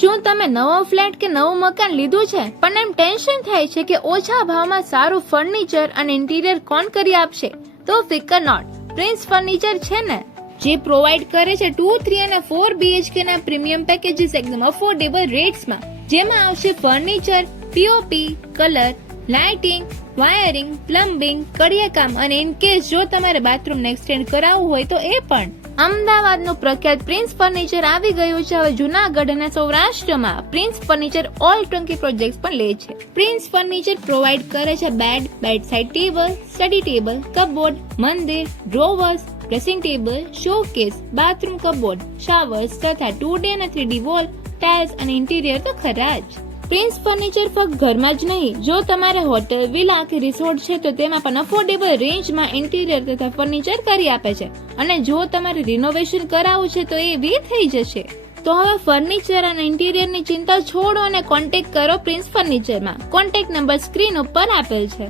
શું તમે નવો ફ્લેટ કે નવું મકાન લીધું છે પણ એમ ટેન્શન થાય છે કે ઓછા ભાવમાં સારું ફર્નિચર અને ઇન્ટિરિયર કોણ કરી આપશે? તો ફિકર નોટ, પ્રિન્સ ફર્નિચર છે ને, જે પ્રોવાઈડ કરે છે 2, 3 અને 4 BHK ના પ્રીમિયમ પેકેજીસ એકદમ અફોર્ડેબલ રેટ્સમાં, જેમાં આવશે furniture, POP, colour, lighting, wiring, plumbing, કડિયાકામ અને ઇન કેસ જો તમારે બાથરૂમને એક્સટેન્ડ કરાવવું હોય તો એ પણ. અમદાવાદનું પ્રખ્યાત પ્રિન્સ ફર્નિચર આવી ગયું છે હવે જુનાગઢ અને સૌરાષ્ટ્રમાં. Prince Furniture all turnkey project પણ લે છે. પ્રિન્સ ફર્નિચર પ્રોવાઈડ કરે છે bed, bedside table, study table, cupboard, મંદિર, drawers, dressing table, showcase, bathroom cupboard, showers તથા 2D અને 3D વોલ, ટાઇલ્સ અને ઇન્ટિરિયર તો ખરા જ. પ્રિન્સ ફર્નિચર ફક્ત ઘરમાં જ નહીં, જો તમારે હોટલ, વિલા કે રિસોર્ટ છે તો તેમાં પણ અફોર્ડેબલ રેન્જમાં ઇન્ટિરિયર તથા ફર્નિચર કરી આપે છે. અને જો તમારે રિનોવેશન કરાવવું છે તો એ બી થઈ જશે. તો હવે ફર્નિચર અને ઇન્ટિરિયરની ચિંતા છોડો અને કોન્ટેક્ટ કરો પ્રિન્સ ફર્નિચરમાં. કોન્ટેક્ટ નંબર સ્ક્રીન ઉપર આપેલ છે.